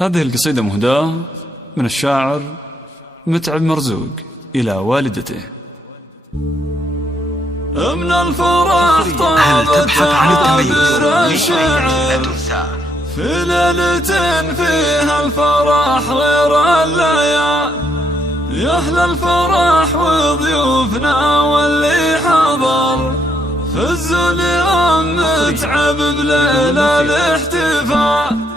هذه القصيدة مهداة من الشاعر متعب مرزوق إلى والدته. من الفرح طابت عابر الشعر في ليلة فيها الفرح غير الليال. يا أهل الفرح وضيوفنا واللي حضر فزوا اليوم متعب بليلة الاحتفال.